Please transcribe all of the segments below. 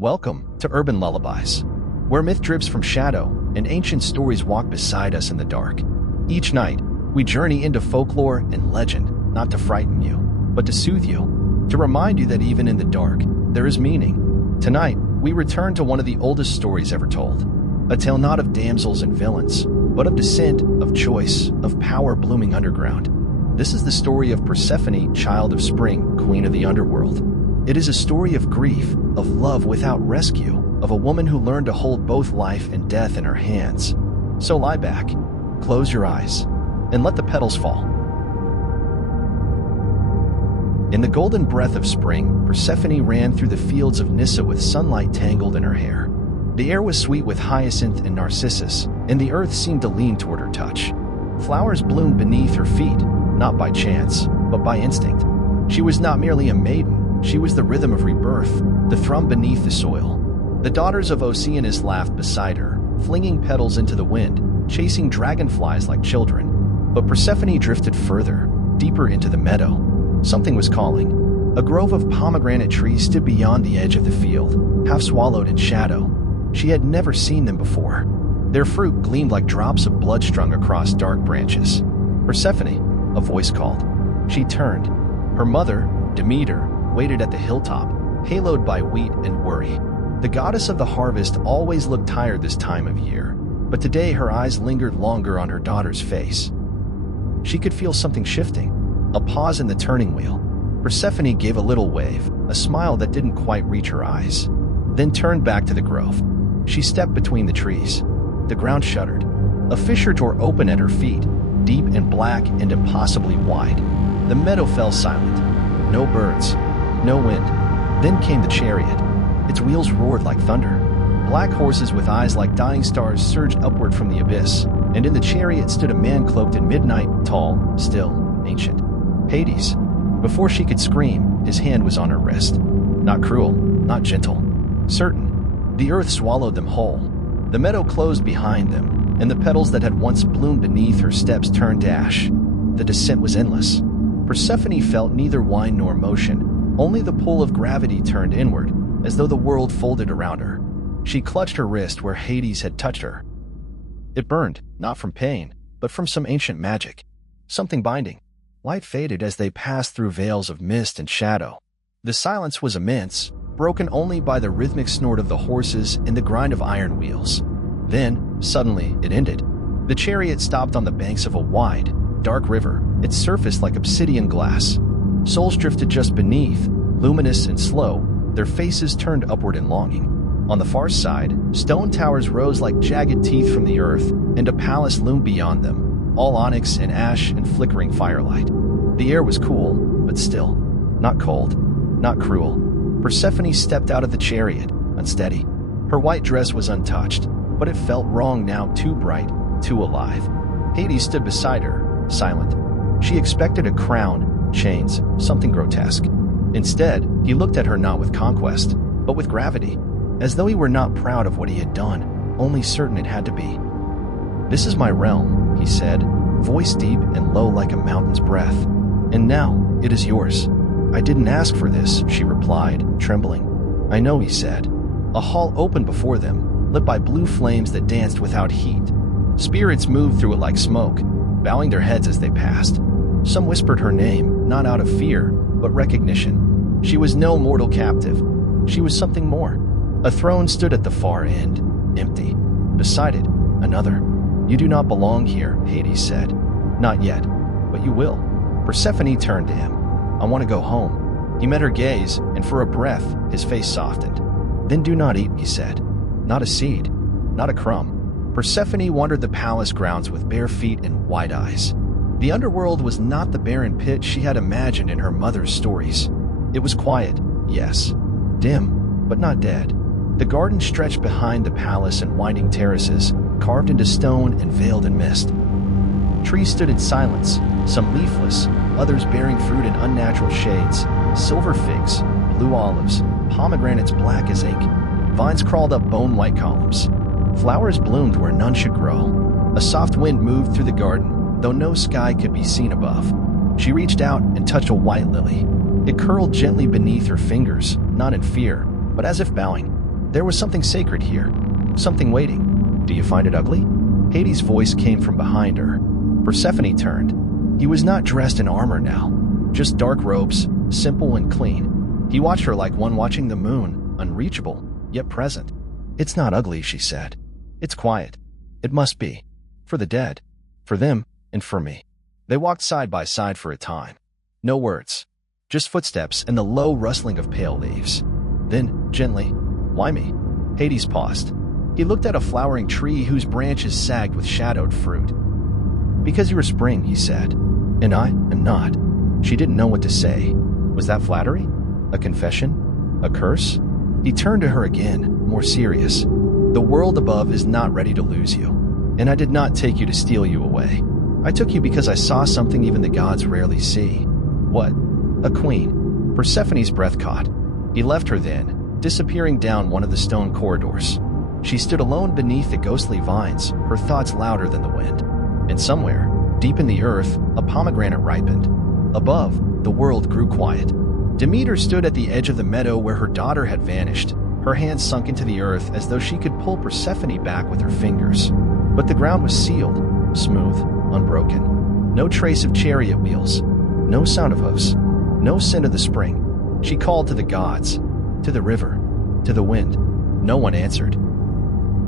Welcome to Urban Lullabies, where myth drips from shadow and ancient stories walk beside us in the dark. Each night, we journey into folklore and legend, not to frighten you, but to soothe you, to remind you that even in the dark, there is meaning. Tonight, we return to one of the oldest stories ever told, a tale not of damsels and villains, but of descent, of choice, of power blooming underground. This is the story of Persephone, child of spring, queen of the underworld. It is a story of grief, of love without rescue, of a woman who learned to hold both life and death in her hands. So lie back, close your eyes, and let the petals fall. In the golden breath of spring, Persephone ran through the fields of Nyssa with sunlight tangled in her hair. The air was sweet with hyacinth and narcissus, and the earth seemed to lean toward her touch. Flowers bloomed beneath her feet, not by chance, but by instinct. She was not merely a maiden, she was the rhythm of rebirth, the thrum beneath the soil. The daughters of Oceanus laughed beside her, flinging petals into the wind, chasing dragonflies like children. But Persephone drifted further, deeper into the meadow. Something was calling. A grove of pomegranate trees stood beyond the edge of the field, half swallowed in shadow. She had never seen them before. Their fruit gleamed like drops of blood strung across dark branches. "Persephone," a voice called. She turned. Her mother, Demeter, waited at the hilltop, haloed by wheat and worry. The goddess of the harvest always looked tired this time of year, but today her eyes lingered longer on her daughter's face. She could feel something shifting, a pause in the turning wheel. Persephone gave a little wave, a smile that didn't quite reach her eyes, then turned back to the grove. She stepped between the trees. The ground shuddered. A fissure tore open at her feet, deep and black and impossibly wide. The meadow fell silent. No birds, no wind. Then came the chariot. Its wheels roared like thunder. Black horses with eyes like dying stars surged upward from the abyss, and in the chariot stood a man cloaked in midnight, tall, still, ancient. Hades. Before she could scream, his hand was on her wrist. Not cruel, not gentle. Certain. The earth swallowed them whole. The meadow closed behind them, and the petals that had once bloomed beneath her steps turned to ash. The descent was endless. Persephone felt neither whine nor motion, only the pull of gravity turned inward, as though the world folded around her. She clutched her wrist where Hades had touched her. It burned, not from pain, but from some ancient magic. Something binding. Light faded as they passed through veils of mist and shadow. The silence was immense, broken only by the rhythmic snort of the horses and the grind of iron wheels. Then, suddenly, it ended. The chariot stopped on the banks of a wide, dark river, its surface like obsidian glass. Souls drifted just beneath, luminous and slow, their faces turned upward in longing. On the far side, stone towers rose like jagged teeth from the earth, and a palace loomed beyond them, all onyx and ash and flickering firelight. The air was cool, but still. Not cold, not cruel. Persephone stepped out of the chariot, unsteady. Her white dress was untouched, but it felt wrong now, too bright, too alive. Hades stood beside her, silent. She expected a crown, chains, something grotesque. Instead, he looked at her not with conquest, but with gravity, as though he were not proud of what he had done, only certain it had to be. "This is my realm," he said, voice deep and low like a mountain's breath. "And now, it is yours." "I didn't ask for this," she replied, trembling. "I know," he said. A hall opened before them, lit by blue flames that danced without heat. Spirits moved through it like smoke, bowing their heads as they passed. Some whispered her name, not out of fear, but recognition. She was no mortal captive. She was something more. A throne stood at the far end, empty. Beside it, another. "You do not belong here," Hades said. "Not yet, but you will." Persephone turned to him. "I want to go home." He met her gaze, and for a breath, his face softened. "Then do not eat," he said. "Not a seed, not a crumb." Persephone wandered the palace grounds with bare feet and wide eyes. The underworld was not the barren pit she had imagined in her mother's stories. It was quiet, yes. Dim, but not dead. The garden stretched behind the palace in winding terraces, carved into stone and veiled in mist. Trees stood in silence, some leafless, others bearing fruit in unnatural shades, silver figs, blue olives, pomegranates black as ink. Vines crawled up bone-white columns. Flowers bloomed where none should grow. A soft wind moved through the garden, though no sky could be seen above. She reached out and touched a white lily. It curled gently beneath her fingers, not in fear, but as if bowing. There was something sacred here, something waiting. Do you find it ugly? Hades' voice came from behind her. Persephone turned. He was not dressed in armor now, just dark robes, simple and clean. He watched her like one watching the moon, unreachable, yet present. It's not ugly, she said. It's quiet. It must be. For the dead. For them, and for me. They walked side by side for a time. No words. Just footsteps and the low rustling of pale leaves. Then, gently, why me? Hades paused. He looked at a flowering tree whose branches sagged with shadowed fruit. Because you are spring, he said. And I am not. She didn't know what to say. Was that flattery? A confession? A curse? He turned to her again, more serious. The world above is not ready to lose you. And I did not take you to steal you away. I took you because I saw something even the gods rarely see. What? A queen. Persephone's breath caught. He left her then, disappearing down one of the stone corridors. She stood alone beneath the ghostly vines, her thoughts louder than the wind. And somewhere, deep in the earth, a pomegranate ripened. Above, the world grew quiet. Demeter stood at the edge of the meadow where her daughter had vanished, her hands sunk into the earth as though she could pull Persephone back with her fingers. But the ground was sealed, smooth, unbroken. No trace of chariot wheels, no sound of hoofs, no scent of the spring. She called to the gods, to the river, to the wind. No one answered.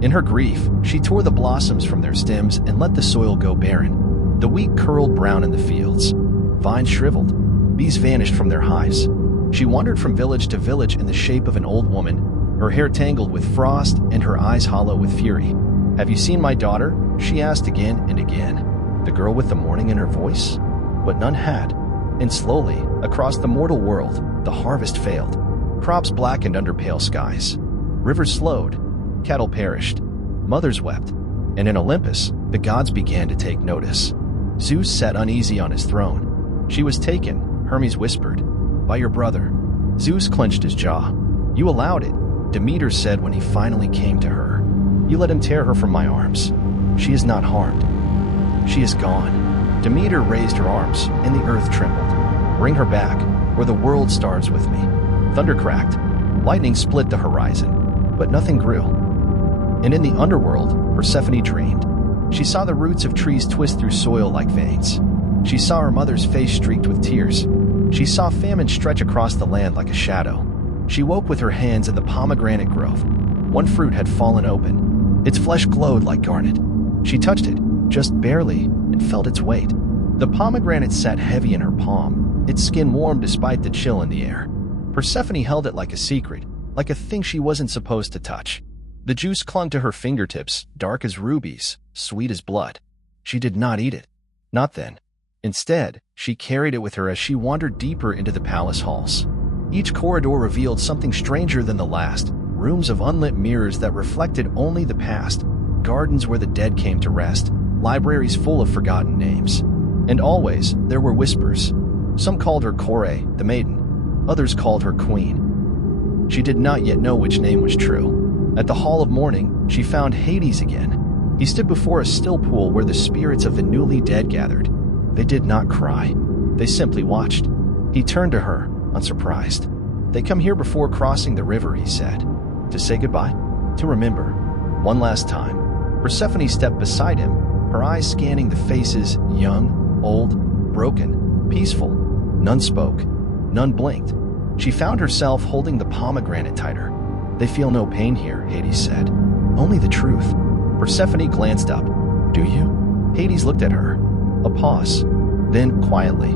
In her grief, she tore the blossoms from their stems and let the soil go barren. The wheat curled brown in the fields. Vines shriveled. Bees vanished from their hives. She wandered from village to village in the shape of an old woman, her hair tangled with frost and her eyes hollow with fury. Have you seen my daughter? She asked again and again. The girl with the mourning in her voice? But none had. And slowly, across the mortal world, the harvest failed. Crops blackened under pale skies. Rivers slowed. Cattle perished. Mothers wept. And in Olympus, the gods began to take notice. Zeus sat uneasy on his throne. She was taken, Hermes whispered, by your brother. Zeus clenched his jaw. You allowed it, Demeter said when he finally came to her. You let him tear her from my arms. She is not harmed. She is gone. Demeter raised her arms, and the earth trembled. Bring her back, or the world starves with me. Thunder cracked. Lightning split the horizon, but nothing grew. And in the underworld, Persephone dreamed. She saw the roots of trees twist through soil like veins. She saw her mother's face streaked with tears. She saw famine stretch across the land like a shadow. She woke with her hands in the pomegranate grove. One fruit had fallen open. Its flesh glowed like garnet. She touched it, just barely, and felt its weight. The pomegranate sat heavy in her palm, its skin warm despite the chill in the air. Persephone held it like a secret, like a thing she wasn't supposed to touch. The juice clung to her fingertips, dark as rubies, sweet as blood. She did not eat it. Not then. Instead, she carried it with her as she wandered deeper into the palace halls. Each corridor revealed something stranger than the last, rooms of unlit mirrors that reflected only the past, gardens where the dead came to rest, libraries full of forgotten names. And always, there were whispers. Some called her Kore, the maiden. Others called her Queen. She did not yet know which name was true. At the Hall of Mourning, she found Hades again. He stood before a still pool where the spirits of the newly dead gathered. They did not cry. They simply watched. He turned to her, unsurprised. They come here before crossing the river, he said. To say goodbye? To remember. One last time. Persephone stepped beside him, her eyes scanning the faces, young, old, broken, peaceful. None spoke. None blinked. She found herself holding the pomegranate tighter. They feel no pain here, Hades said. Only the truth. Persephone glanced up. Do you? Hades looked at her. A pause. Then, quietly,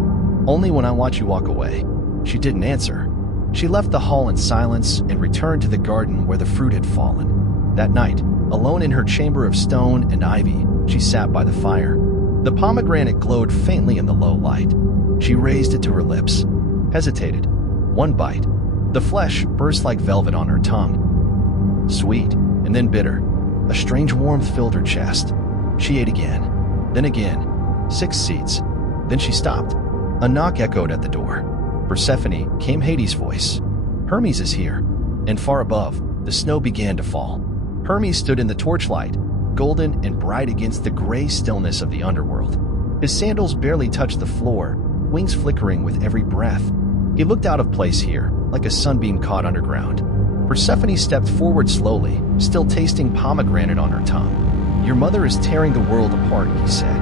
only when I watch you walk away. She didn't answer. She left the hall in silence and returned to the garden where the fruit had fallen. That night, alone in her chamber of stone and ivy, she sat by the fire. The pomegranate glowed faintly in the low light. She raised it to her lips, hesitated. One bite. The flesh burst like velvet on her tongue. Sweet, and then bitter. A strange warmth filled her chest. She ate again, then again. 6 seeds. Then she stopped. A knock echoed at the door. Persephone, came Hades' voice. Hermes is here. And far above, the snow began to fall. Hermes stood in the torchlight, golden and bright against the gray stillness of the underworld. His sandals barely touched the floor, wings flickering with every breath. He looked out of place here, like a sunbeam caught underground. Persephone stepped forward slowly, still tasting pomegranate on her tongue. "Your mother is tearing the world apart," he said.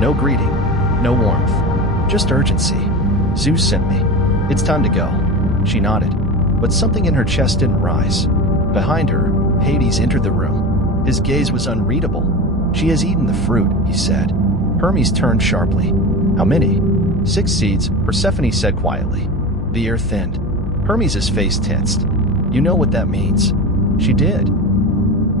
"No greeting, no warmth, just urgency. Zeus sent me. It's time to go." She nodded, but something in her chest didn't rise. Behind her, Hades entered the room. His gaze was unreadable. "She has eaten the fruit," he said. Hermes turned sharply. "How many?" "6 seeds," Persephone said quietly. The air thinned. Hermes' face tensed. "You know what that means." She did.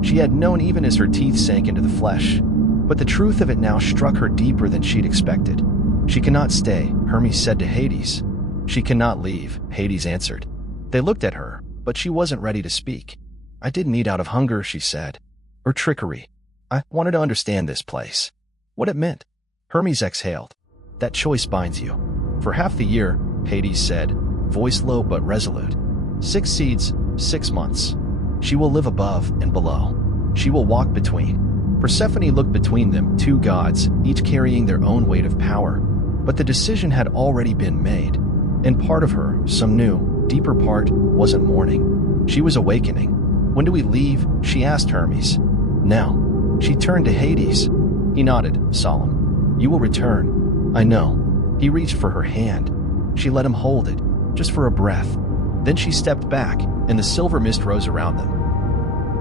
She had known even as her teeth sank into the flesh, but the truth of it now struck her deeper than she'd expected. "She cannot stay," Hermes said to Hades. "She cannot leave," Hades answered. They looked at her, but she wasn't ready to speak. "I didn't eat out of hunger," she said. "Or trickery. I wanted to understand this place. What it meant." Hermes exhaled. "That choice binds you." "For half the year," Hades said, voice low but resolute. 6 seeds, 6 months. She will live above and below. She will walk between. Persephone looked between them, 2 gods, each carrying their own weight of power. But the decision had already been made. And part of her, some new, deeper part, wasn't mourning. She was awakening. "When do we leave?" she asked Hermes. "Now." She turned to Hades. He nodded, solemn. "You will return." "I know." He reached for her hand. She let him hold it, just for a breath. Then she stepped back, and the silver mist rose around them.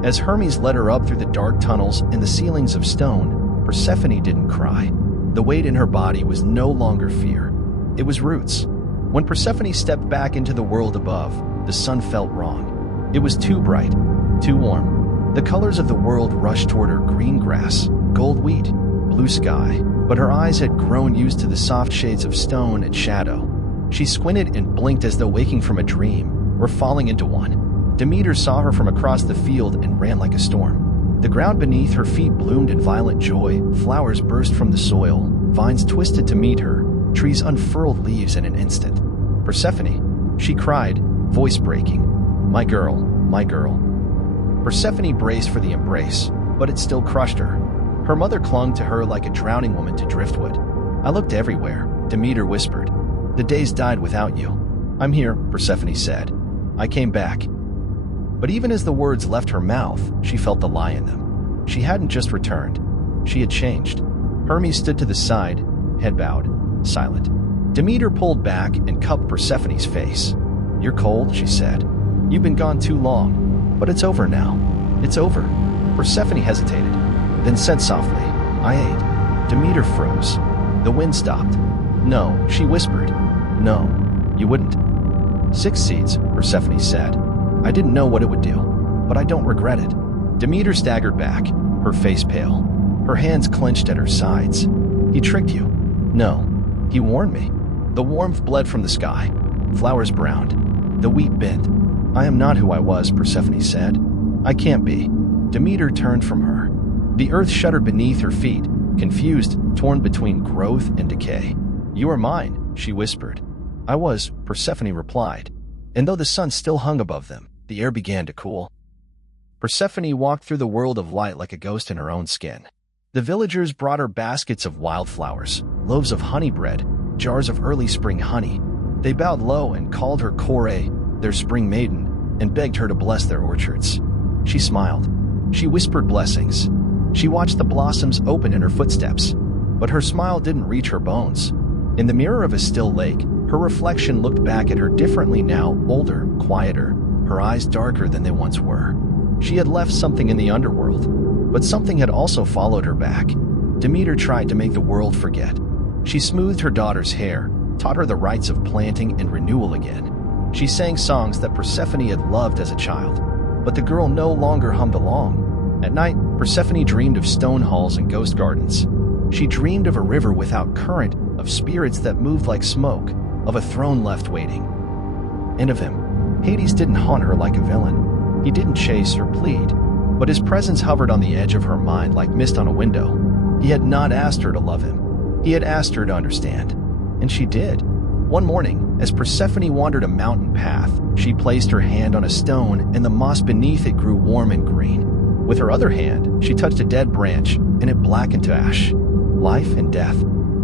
As Hermes led her up through the dark tunnels and the ceilings of stone, Persephone didn't cry. The weight in her body was no longer fear. It was roots. When Persephone stepped back into the world above, the sun felt wrong. It was too bright, too warm. The colors of the world rushed toward her: green grass, gold wheat, blue sky. But her eyes had grown used to the soft shades of stone and shadow. She squinted and blinked as though waking from a dream, or falling into one. Demeter saw her from across the field and ran like a storm. The ground beneath her feet bloomed in violent joy, flowers burst from the soil, vines twisted to meet her, trees unfurled leaves in an instant. "Persephone," she cried, voice breaking. "My girl, my girl." Persephone braced for the embrace, but it still crushed her. Her mother clung to her like a drowning woman to driftwood. "I looked everywhere," Demeter whispered. "The days died without you." "I'm here," Persephone said. "I came back." But even as the words left her mouth, she felt the lie in them. She hadn't just returned. She had changed. Hermes stood to the side, head bowed, silent. Demeter pulled back and cupped Persephone's face. "You're cold," she said. "You've been gone too long. But it's over now. It's over." Persephone hesitated, then said softly, "I ate." Demeter froze. The wind stopped. "No," she whispered. "No, you wouldn't." 6 seeds, Persephone said. "I didn't know what it would do, but I don't regret it." Demeter staggered back, her face pale. Her hands clenched at her sides. "He tricked you." "No, he warned me." The warmth bled from the sky. Flowers browned. The wheat bent. "I am not who I was," Persephone said. "I can't be." Demeter turned from her. The earth shuddered beneath her feet, confused, torn between growth and decay. "You are mine," she whispered. "I was," Persephone replied. And though the sun still hung above them, the air began to cool. Persephone walked through the world of light like a ghost in her own skin. The villagers brought her baskets of wildflowers, loaves of honey bread, jars of early spring honey. They bowed low and called her Kore, their spring maiden, and begged her to bless their orchards. She smiled. She whispered blessings. She watched the blossoms open in her footsteps, but her smile didn't reach her bones. In the mirror of a still lake, her reflection looked back at her differently now, older, quieter, her eyes darker than they once were. She had left something in the underworld, but something had also followed her back. Demeter tried to make the world forget. She smoothed her daughter's hair, taught her the rites of planting and renewal again. She sang songs that Persephone had loved as a child, but the girl no longer hummed along. At night, Persephone dreamed of stone halls and ghost gardens. She dreamed of a river without current, of spirits that moved like smoke, of a throne left waiting. And of him. Hades didn't haunt her like a villain. He didn't chase or plead, but his presence hovered on the edge of her mind like mist on a window. He had not asked her to love him. He had asked her to understand. And she did. One morning, as Persephone wandered a mountain path, she placed her hand on a stone and the moss beneath it grew warm and green. With her other hand, she touched a dead branch and it blackened to ash. Life and death.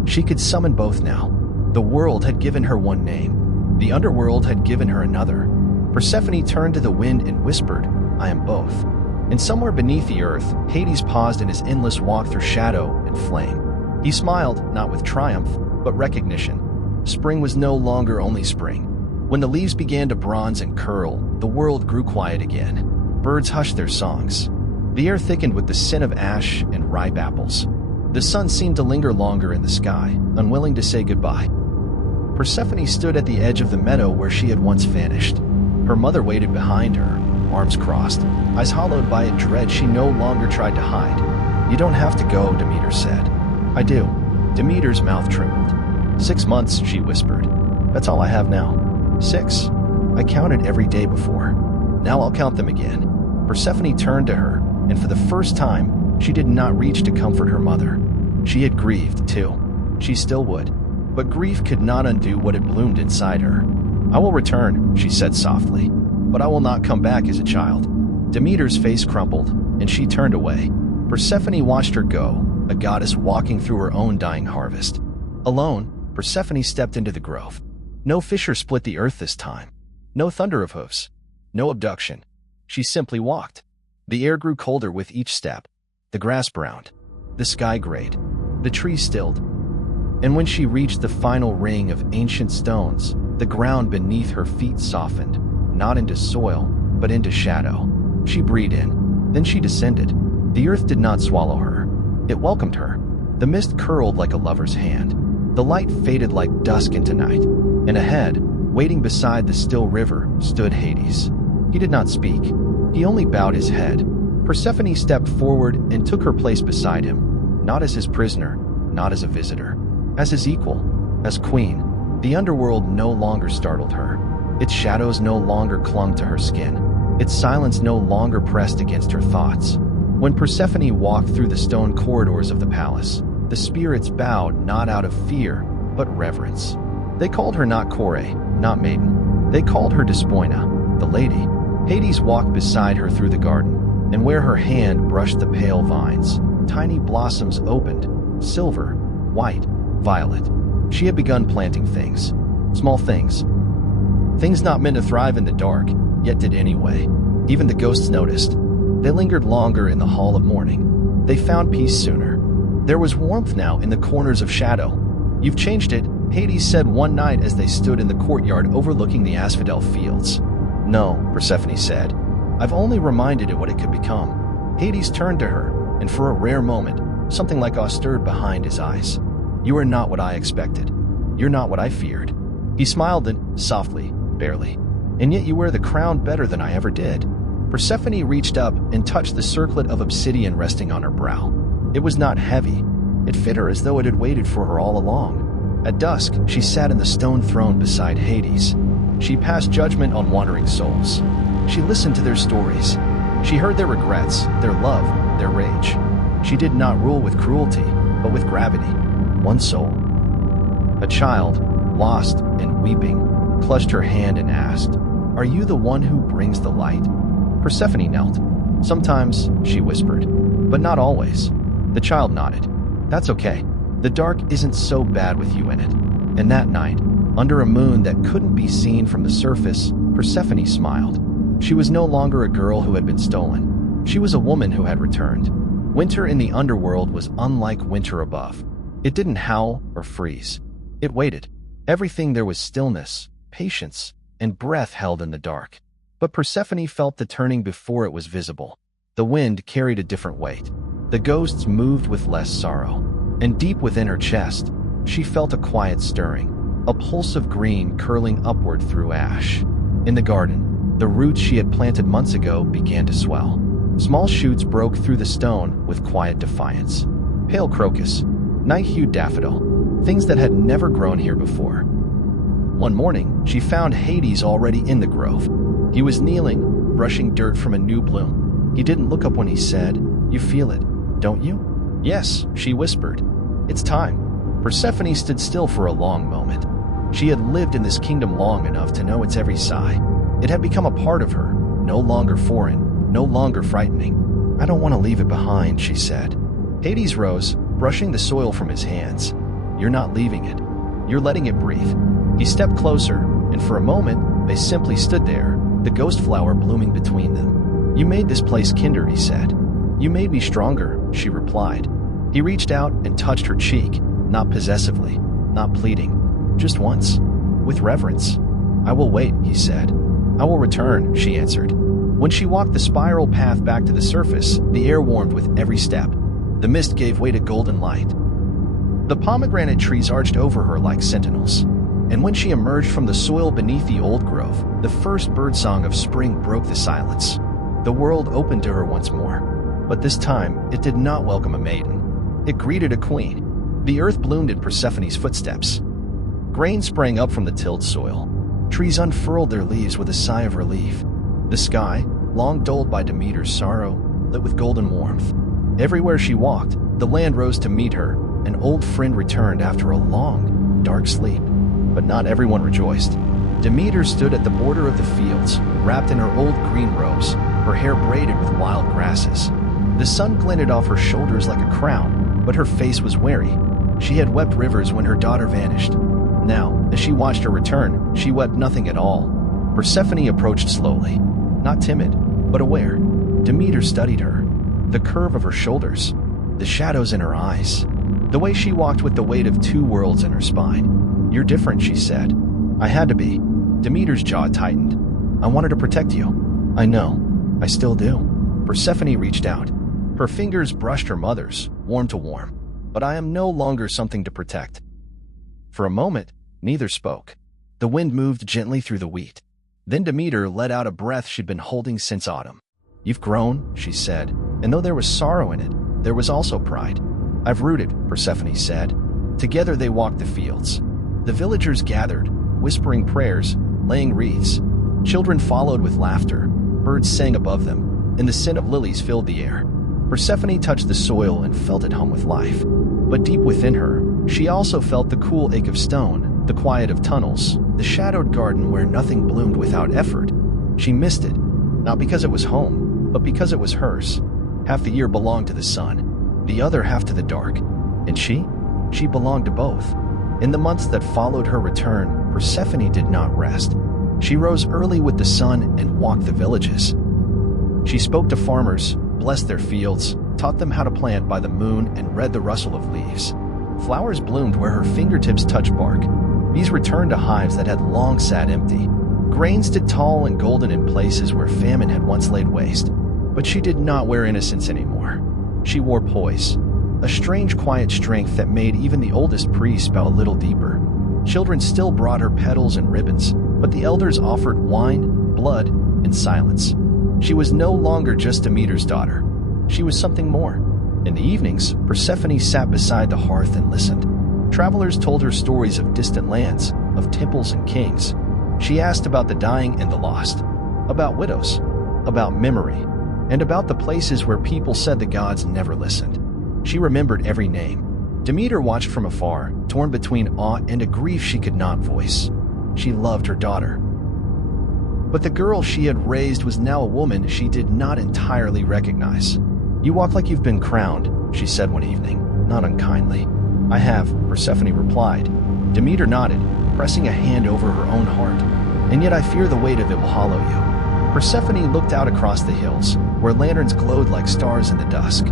She could summon both now. The world had given her one name. The underworld had given her another. Persephone turned to the wind and whispered, "I am both." And somewhere beneath the earth, Hades paused in his endless walk through shadow and flame. He smiled, not with triumph, but recognition. Spring was no longer only spring. When the leaves began to bronze and curl, the world grew quiet again. Birds hushed their songs. The air thickened with the scent of ash and ripe apples. The sun seemed to linger longer in the sky, unwilling to say goodbye. Persephone stood at the edge of the meadow where she had once vanished. Her mother waited behind her, arms crossed, eyes hollowed by a dread she no longer tried to hide. "You don't have to go," Demeter said. "I do." Demeter's mouth trembled. 6 months, she whispered. "That's all I have now." 6? I counted every day before. Now I'll count them again. Persephone turned to her, and for the first time, she did not reach to comfort her mother. She had grieved, too. She still would. But grief could not undo what had bloomed inside her. "I will return," she said softly, "but I will not come back as a child." Demeter's face crumpled, and she turned away. Persephone watched her go, a goddess walking through her own dying harvest. Alone, Persephone stepped into the grove. No fissure split the earth this time. No thunder of hoofs. No abduction. She simply walked. The air grew colder with each step. The grass browned. The sky grayed. The trees stilled. And when she reached the final ring of ancient stones, the ground beneath her feet softened, not into soil, but into shadow. She breathed in. Then she descended. The earth did not swallow her. It welcomed her. The mist curled like a lover's hand. The light faded like dusk into night. And ahead, waiting beside the still river, stood Hades. He did not speak. He only bowed his head. Persephone stepped forward and took her place beside him, not as his prisoner, not as a visitor, as his equal, as queen. The underworld no longer startled her. Its shadows no longer clung to her skin. Its silence no longer pressed against her thoughts. When Persephone walked through the stone corridors of the palace, the spirits bowed not out of fear, but reverence. They called her not Kore, not maiden. They called her Despoina, the lady. Hades walked beside her through the garden, and where her hand brushed the pale vines, tiny blossoms opened, silver, white, violet. She had begun planting things, small things. Things not meant to thrive in the dark, yet did anyway. Even the ghosts noticed. They lingered longer in the hall of mourning. They found peace sooner. There was warmth now in the corners of shadow. "You've changed it," Hades said one night as they stood in the courtyard overlooking the asphodel fields. "No," Persephone said. "I've only reminded it what it could become." Hades turned to her, and for a rare moment, something like awe stirred behind his eyes. "You are not what I expected. You're not what I feared." He smiled and, softly, barely. "And yet you wear the crown better than I ever did." Persephone reached up and touched the circlet of obsidian resting on her brow. It was not heavy. It fit her as though it had waited for her all along. At dusk, she sat in the stone throne beside Hades. She passed judgment on wandering souls. She listened to their stories. She heard their regrets, their love, their rage. She did not rule with cruelty, but with gravity. One soul, a child, lost and weeping, clutched her hand and asked, "Are you the one who brings the light?" Persephone knelt. "Sometimes," she whispered, "but not always." The child nodded. "That's okay. The dark isn't so bad with you in it." And that night, under a moon that couldn't be seen from the surface, Persephone smiled. She was no longer a girl who had been stolen. She was a woman who had returned. Winter in the underworld was unlike winter above. It didn't howl or freeze. It waited. Everything there was stillness, patience, and breath held in the dark. But Persephone felt the turning before it was visible. The wind carried a different weight. The ghosts moved with less sorrow. And deep within her chest, she felt a quiet stirring, a pulse of green curling upward through ash. In the garden, the roots she had planted months ago began to swell. Small shoots broke through the stone with quiet defiance. Pale crocus, night-hued daffodil, things that had never grown here before. One morning, she found Hades already in the grove. He was kneeling, brushing dirt from a new bloom. He didn't look up when he said, "You feel it, don't you?" "Yes," she whispered. "It's time." Persephone stood still for a long moment. She had lived in this kingdom long enough to know its every sigh. It had become a part of her, no longer foreign, no longer frightening. "I don't want to leave it behind," she said. Hades rose, brushing the soil from his hands. "You're not leaving it. You're letting it breathe." He stepped closer, and for a moment, they simply stood there, the ghost flower blooming between them. "You made this place kinder," he said. "You made me stronger," she replied. He reached out and touched her cheek, not possessively, not pleading, just once, with reverence. "I will wait," he said. "I will return," she answered. When she walked the spiral path back to the surface, the air warmed with every step. The mist gave way to golden light. The pomegranate trees arched over her like sentinels. And when she emerged from the soil beneath the old grove, the first birdsong of spring broke the silence. The world opened to her once more. But this time, it did not welcome a maiden. It greeted a queen. The earth bloomed in Persephone's footsteps. Grain sprang up from the tilled soil. Trees unfurled their leaves with a sigh of relief. The sky, long dulled by Demeter's sorrow, lit with golden warmth. Everywhere she walked, the land rose to meet her. An old friend returned after a long, dark sleep. But not everyone rejoiced. Demeter stood at the border of the fields, wrapped in her old green robes, her hair braided with wild grasses. The sun glinted off her shoulders like a crown, but her face was weary. She had wept rivers when her daughter vanished. Now, as she watched her return, she wept nothing at all. Persephone approached slowly, not timid, but aware. Demeter studied her, the curve of her shoulders, the shadows in her eyes, the way she walked with the weight of two worlds in her spine. "You're different," she said. "I had to be." Demeter's jaw tightened. "I wanted to protect you." "I know. I still do." Persephone reached out. Her fingers brushed her mother's, warm to warm. "But I am no longer something to protect." For a moment, neither spoke. The wind moved gently through the wheat. Then Demeter let out a breath she'd been holding since autumn. "You've grown," she said, and though there was sorrow in it, there was also pride. "I've rooted," Persephone said. Together they walked the fields. The villagers gathered, whispering prayers, laying wreaths. Children followed with laughter. Birds sang above them, and the scent of lilies filled the air. Persephone touched the soil and felt at home with life. But deep within her, she also felt the cool ache of stone, the quiet of tunnels, the shadowed garden where nothing bloomed without effort. She missed it, not because it was home, but because it was hers. Half the year belonged to the sun, the other half to the dark. And she belonged to both. In the months that followed her return, Persephone did not rest. She rose early with the sun and walked the villages. She spoke to farmers, blessed their fields, taught them how to plant by the moon, and read the rustle of leaves. Flowers bloomed where her fingertips touched bark. Bees returned to hives that had long sat empty. Grain stood tall and golden in places where famine had once laid waste. But she did not wear innocence anymore. She wore poise, a strange quiet strength that made even the oldest priest bow a little deeper. Children still brought her petals and ribbons, but the elders offered wine, blood, and silence. She was no longer just Demeter's daughter. She was something more. In the evenings, Persephone sat beside the hearth and listened. Travelers told her stories of distant lands, of temples and kings. She asked about the dying and the lost, about widows, about memory, and about the places where people said the gods never listened. She remembered every name. Demeter watched from afar, torn between awe and a grief she could not voice. She loved her daughter. But the girl she had raised was now a woman she did not entirely recognize. "You walk like you've been crowned," she said one evening, not unkindly. "I have," Persephone replied. Demeter nodded, pressing a hand over her own heart. "And yet I fear the weight of it will hollow you." Persephone looked out across the hills, where lanterns glowed like stars in the dusk.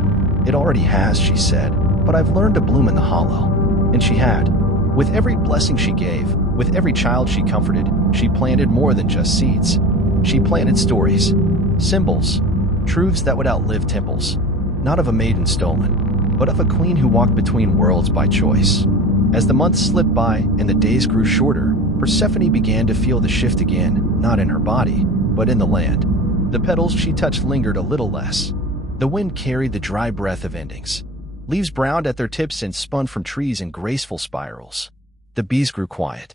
"It already has," she said, "but I've learned to bloom in the hollow." And she had. With every blessing she gave, with every child she comforted, she planted more than just seeds. She planted stories, symbols, truths that would outlive temples, not of a maiden stolen, but of a queen who walked between worlds by choice. As the months slipped by and the days grew shorter, Persephone began to feel the shift again, not in her body, but in the land. The petals she touched lingered a little less. The wind carried the dry breath of endings. Leaves browned at their tips and spun from trees in graceful spirals. The bees grew quiet.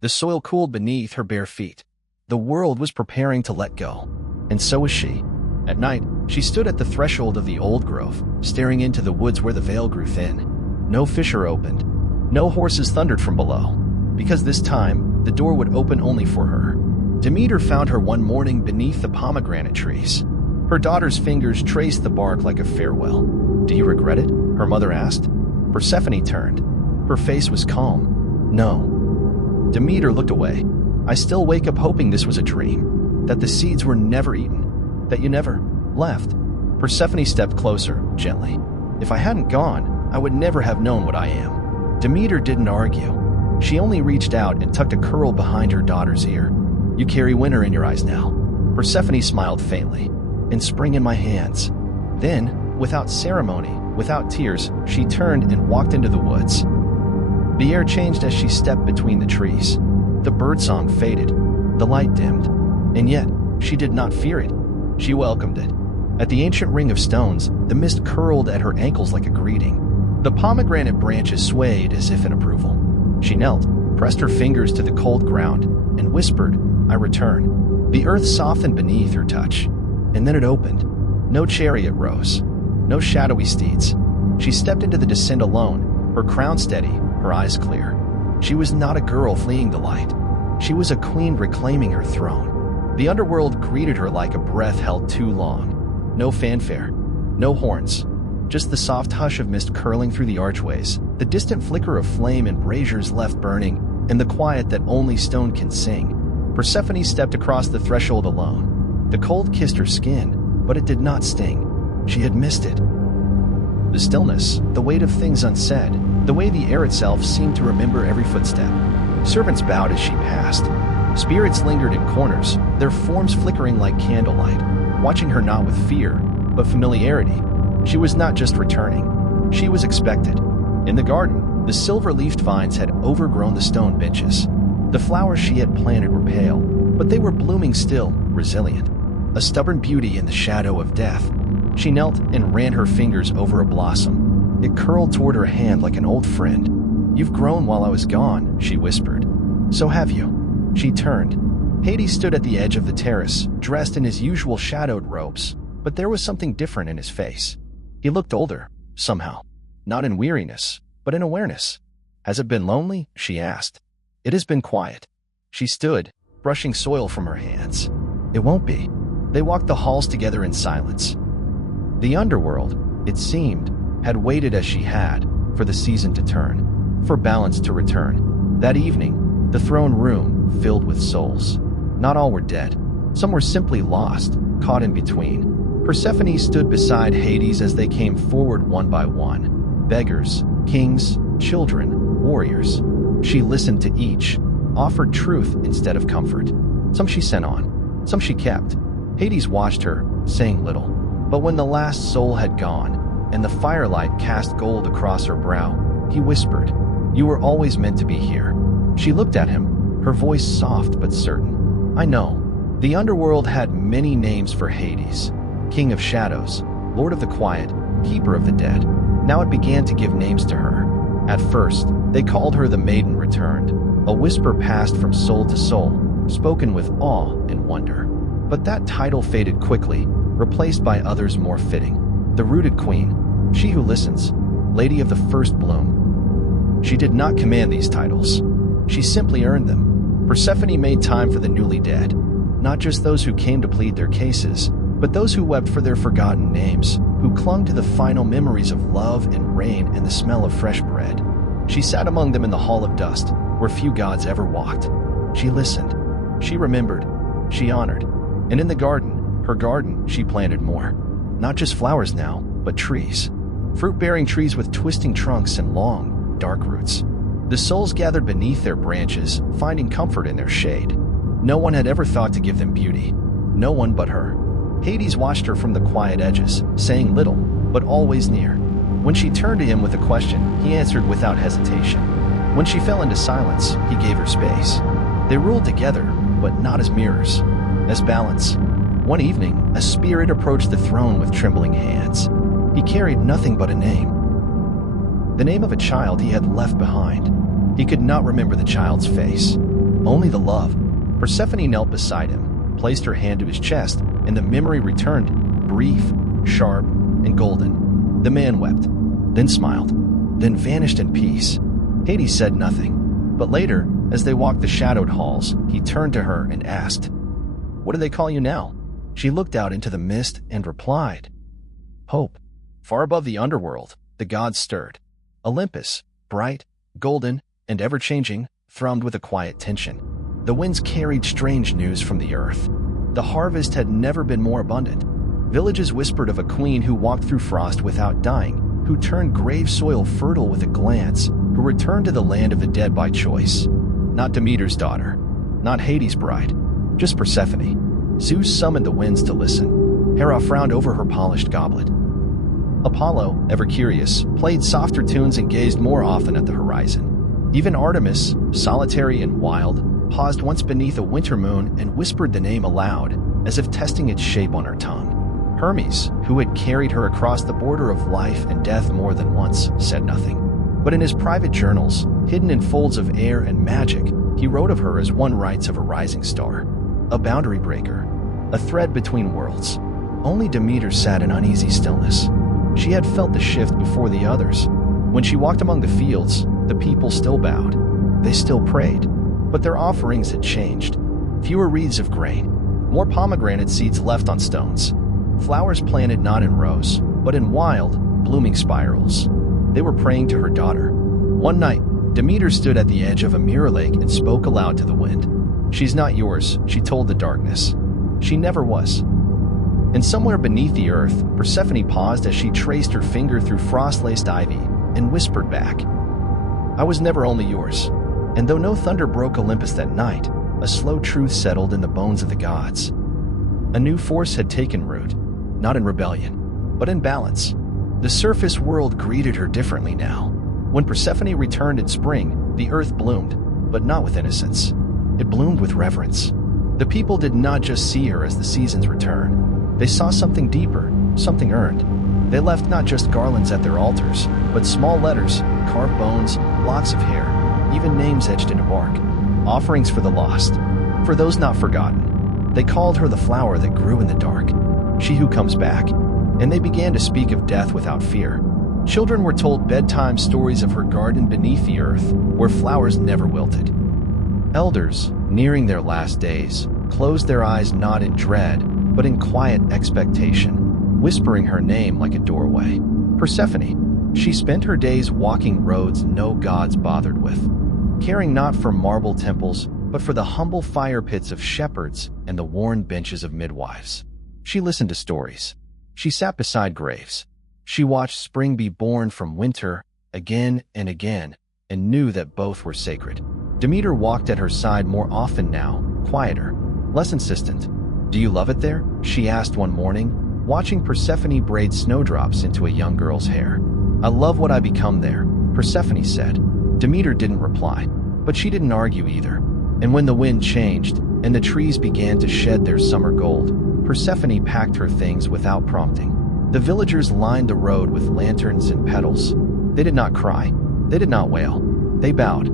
The soil cooled beneath her bare feet. The world was preparing to let go, and so was she. At night, she stood at the threshold of the old grove, staring into the woods where the veil grew thin. No fissure opened. No horses thundered from below, because this time, the door would open only for her. Demeter found her one morning beneath the pomegranate trees. Her daughter's fingers traced the bark like a farewell. "Do you regret it?" her mother asked. Persephone turned. Her face was calm. "No." Demeter looked away. "I still wake up hoping this was a dream." that the seeds were never eaten, that you never left. Persephone stepped closer, gently. If I hadn't gone, I would never have known what I am. Demeter didn't argue. She only reached out and tucked a curl behind her daughter's ear. You carry winter in your eyes now. Persephone smiled faintly. And spring in my hands. Then, without ceremony, without tears, she turned and walked into the woods. The air changed as she stepped between the trees. The birdsong faded. The light dimmed. And yet, she did not fear it. She welcomed it. At the ancient ring of stones, the mist curled at her ankles like a greeting. The pomegranate branches swayed as if in approval. She knelt, pressed her fingers to the cold ground, and whispered, I return. The earth softened beneath her touch. And then it opened. No chariot rose. No shadowy steeds. She stepped into the descent alone, her crown steady, her eyes clear. She was not a girl fleeing the light. She was a queen reclaiming her throne. The underworld greeted her like a breath held too long. No fanfare. No horns. Just the soft hush of mist curling through the archways, the distant flicker of flame in braziers left burning, and the quiet that only stone can sing. Persephone stepped across the threshold alone. The cold kissed her skin, but it did not sting. She had missed it. The stillness, the weight of things unsaid, the way the air itself seemed to remember every footstep. Servants bowed as she passed. Spirits lingered in corners, their forms flickering like candlelight, watching her not with fear, but familiarity. She was not just returning. She was expected. In the garden, the silver-leafed vines had overgrown the stone benches. The flowers she had planted were pale, but they were blooming still, resilient. A stubborn beauty in the shadow of death. She knelt and ran her fingers over a blossom. It curled toward her hand like an old friend. You've grown while I was gone, she whispered. So have you. She turned. Hades stood at the edge of the terrace, dressed in his usual shadowed robes, but there was something different in his face. He looked older, somehow. Not in weariness, but in awareness. Has it been lonely? She asked. It has been quiet. She stood, brushing soil from her hands. It won't be. They walked the halls together in silence. The underworld, it seemed, had waited as she had, for the season to turn, for balance to return. That evening, the throne room filled with souls. Not all were dead. Some were simply lost, caught in between. Persephone stood beside Hades as they came forward one by one. Beggars, kings, children, warriors. She listened to each, offered truth instead of comfort. Some she sent on, some she kept. Hades watched her, saying little. But when the last soul had gone, and the firelight cast gold across her brow, he whispered, You were always meant to be here. She looked at him, her voice soft but certain. I know. The underworld had many names for Hades. King of Shadows, Lord of the Quiet, Keeper of the Dead. Now it began to give names to her. At first, they called her the Maiden Returned. A whisper passed from soul to soul, spoken with awe and wonder. But that title faded quickly, replaced by others more fitting. The Rooted Queen, she who listens, Lady of the First Bloom. She did not command these titles. She simply earned them. Persephone made time for the newly dead, not just those who came to plead their cases, but those who wept for their forgotten names, who clung to the final memories of love and rain and the smell of fresh bread. She sat among them in the Hall of Dust, where few gods ever walked. She listened. She remembered. She honored. And in the garden, her garden, she planted more. Not just flowers now, but trees. Fruit-bearing trees with twisting trunks and long, dark roots. The souls gathered beneath their branches, finding comfort in their shade. No one had ever thought to give them beauty. No one but her. Hades watched her from the quiet edges, saying little, but always near. When she turned to him with a question, he answered without hesitation. When she fell into silence, he gave her space. They ruled together, but not as mirrors, as balance. One evening, a spirit approached the throne with trembling hands. He carried nothing but a name. The name of a child he had left behind. He could not remember the child's face, only the love. Persephone knelt beside him, placed her hand to his chest, and the memory returned, brief, sharp, and golden. The man wept, then smiled, then vanished in peace. Hades said nothing, but later, as they walked the shadowed halls, he turned to her and asked, What do they call you now? She looked out into the mist and replied, Hope. Far above the underworld, the gods stirred. Olympus, bright, golden, and ever-changing, thrummed with a quiet tension. The winds carried strange news from the earth. The harvest had never been more abundant. Villages whispered of a queen who walked through frost without dying, who turned grave soil fertile with a glance, who returned to the land of the dead by choice. Not Demeter's daughter, not Hades' bride, just Persephone. Zeus summoned the winds to listen. Hera frowned over her polished goblet. Apollo, ever curious, played softer tunes and gazed more often at the horizon. Even Artemis, solitary and wild, paused once beneath a winter moon and whispered the name aloud, as if testing its shape on her tongue. Hermes, who had carried her across the border of life and death more than once, said nothing. But in his private journals, hidden in folds of air and magic, he wrote of her as one writes of a rising star, a boundary breaker, a thread between worlds. Only Demeter sat in uneasy stillness. She had felt the shift before the others. When she walked among the fields, the people still bowed. They still prayed, but their offerings had changed. Fewer wreaths of grain, more pomegranate seeds left on stones. Flowers planted not in rows, but in wild, blooming spirals. They were praying to her daughter. One night, Demeter stood at the edge of a mirror lake and spoke aloud to the wind. "She's not yours," she told the darkness. "She never was." And somewhere beneath the earth, Persephone paused as she traced her finger through frost-laced ivy and whispered back, "I was never only yours." And though no thunder broke Olympus that night, a slow truth settled in the bones of the gods. A new force had taken root, not in rebellion, but in balance. The surface world greeted her differently now. When Persephone returned in spring, the earth bloomed, but not with innocence. It bloomed with reverence. The people did not just see her as the seasons returned. They saw something deeper, something earned. They left not just garlands at their altars, but small letters, carved bones, locks of hair, even names etched into bark. Offerings for the lost, for those not forgotten. They called her the flower that grew in the dark, she who comes back. And they began to speak of death without fear. Children were told bedtime stories of her garden beneath the earth, where flowers never wilted. Elders, nearing their last days, closed their eyes not in dread, but in quiet expectation, whispering her name like a doorway. Persephone. She spent her days walking roads no gods bothered with, caring not for marble temples, but for the humble fire pits of shepherds and the worn benches of midwives. She listened to stories. She sat beside graves. She watched spring be born from winter again and again, and knew that both were sacred. Demeter walked at her side more often now, quieter, less insistent. "Do you love it there?" she asked one morning, watching Persephone braid snowdrops into a young girl's hair. "I love what I become there," Persephone said. Demeter didn't reply, but she didn't argue either. And when the wind changed, and the trees began to shed their summer gold, Persephone packed her things without prompting. The villagers lined the road with lanterns and petals. They did not cry. They did not wail. They bowed.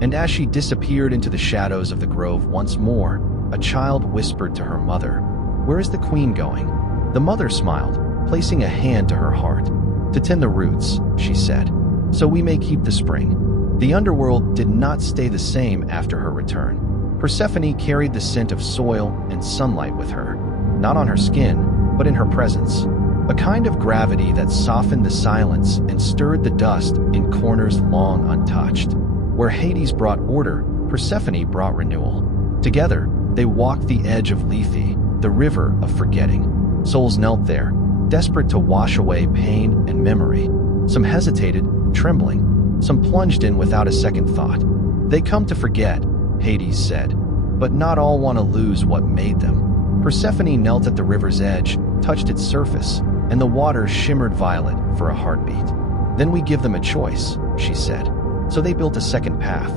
And as she disappeared into the shadows of the grove once more, a child whispered to her mother, "Where is the queen going?" The mother smiled, placing a hand to her heart. "To tend the roots," she said, "so we may keep the spring." The underworld did not stay the same after her return. Persephone carried the scent of soil and sunlight with her, not on her skin, but in her presence. A kind of gravity that softened the silence and stirred the dust in corners long untouched. Where Hades brought order, Persephone brought renewal. Together, they walked the edge of Lethe, the river of forgetting. Souls knelt there, desperate to wash away pain and memory. Some hesitated, trembling. Some plunged in without a second thought. "They come to forget," Hades said, "but not all want to lose what made them." Persephone knelt at the river's edge, touched its surface, and the water shimmered violet for a heartbeat. "Then we give them a choice," she said. So they built a second path.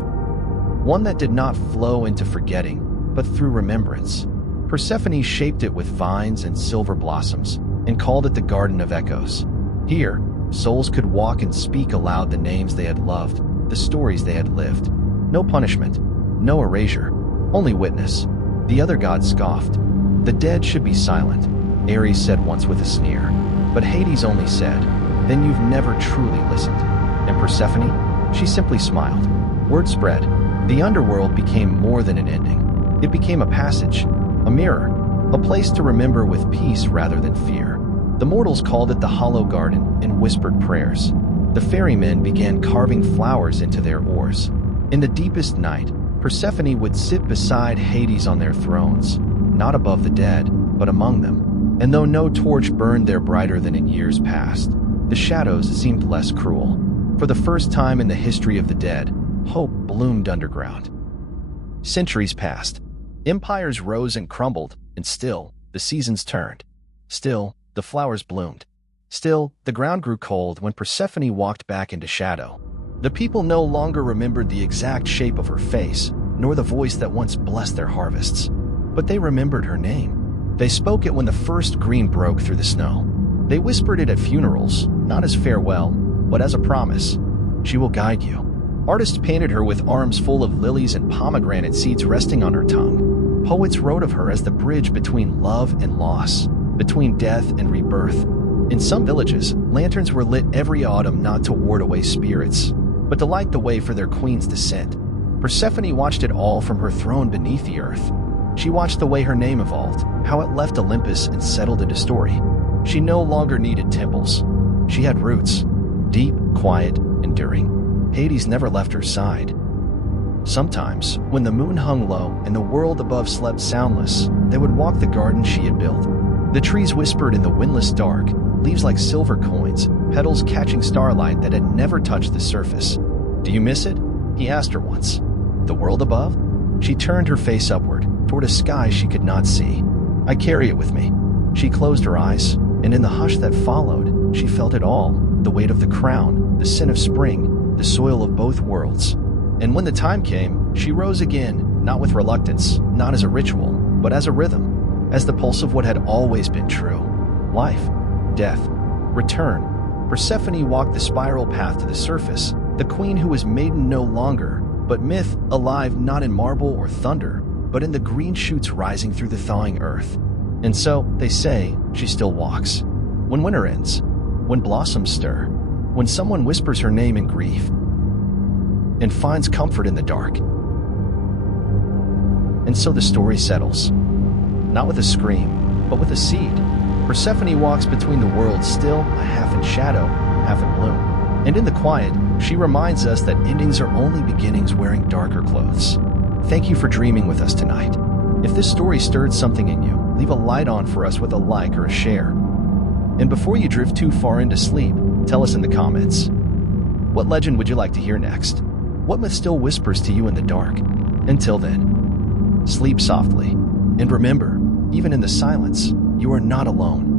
One that did not flow into forgetting, but through remembrance. Persephone shaped it with vines and silver blossoms, and called it the Garden of Echoes. Here, souls could walk and speak aloud the names they had loved, the stories they had lived. No punishment, no erasure, only witness. The other gods scoffed. "The dead should be silent," Ares said once with a sneer. But Hades only said, "Then you've never truly listened." And Persephone? She simply smiled. Word spread. The underworld became more than an ending. It became a passage, a mirror, a place to remember with peace rather than fear. The mortals called it the Hollow Garden and whispered prayers. The ferrymen began carving flowers into their oars. In the deepest night, Persephone would sit beside Hades on their thrones, not above the dead, but among them. And though no torch burned there brighter than in years past, the shadows seemed less cruel. For the first time in the history of the dead, hope bloomed underground. Centuries passed. Empires rose and crumbled, and still, the seasons turned. Still, the flowers bloomed. Still, the ground grew cold when Persephone walked back into shadow. The people no longer remembered the exact shape of her face, nor the voice that once blessed their harvests. But they remembered her name. They spoke it when the first green broke through the snow. They whispered it at funerals, not as farewell, but as a promise. She will guide you. Artists painted her with arms full of lilies and pomegranate seeds resting on her tongue. Poets wrote of her as the bridge between love and loss, between death and rebirth. In some villages, lanterns were lit every autumn not to ward away spirits, but to light the way for their queen's descent. Persephone watched it all from her throne beneath the earth. She watched the way her name evolved, how it left Olympus and settled into story. She no longer needed temples. She had roots, deep, quiet, enduring. Hades never left her side. Sometimes, when the moon hung low and the world above slept soundless, they would walk the garden she had built. The trees whispered in the windless dark, leaves like silver coins, petals catching starlight that had never touched the surface. "Do you miss it?" he asked her once. "The world above?" She turned her face upward, toward a sky she could not see. "I carry it with me." She closed her eyes, and in the hush that followed, she felt it all, the weight of the crown, the sin of spring, the soil of both worlds. And when the time came, she rose again, not with reluctance, not as a ritual, but as a rhythm, as the pulse of what had always been true. Life, death, return. Persephone walked the spiral path to the surface, the queen who was maiden no longer, but myth, alive not in marble or thunder, but in the green shoots rising through the thawing earth. And so, they say, she still walks. When winter ends, when blossoms stir, when someone whispers her name in grief, and finds comfort in the dark. And so the story settles. Not with a scream, but with a seed. Persephone walks between the worlds still, a half in shadow, half in bloom. And in the quiet, she reminds us that endings are only beginnings wearing darker clothes. Thank you for dreaming with us tonight. If this story stirred something in you, leave a light on for us with a like or a share. And before you drift too far into sleep, tell us in the comments. What legend would you like to hear next? What myth still whispers to you in the dark? Until then, sleep softly. And remember, even in the silence, you are not alone.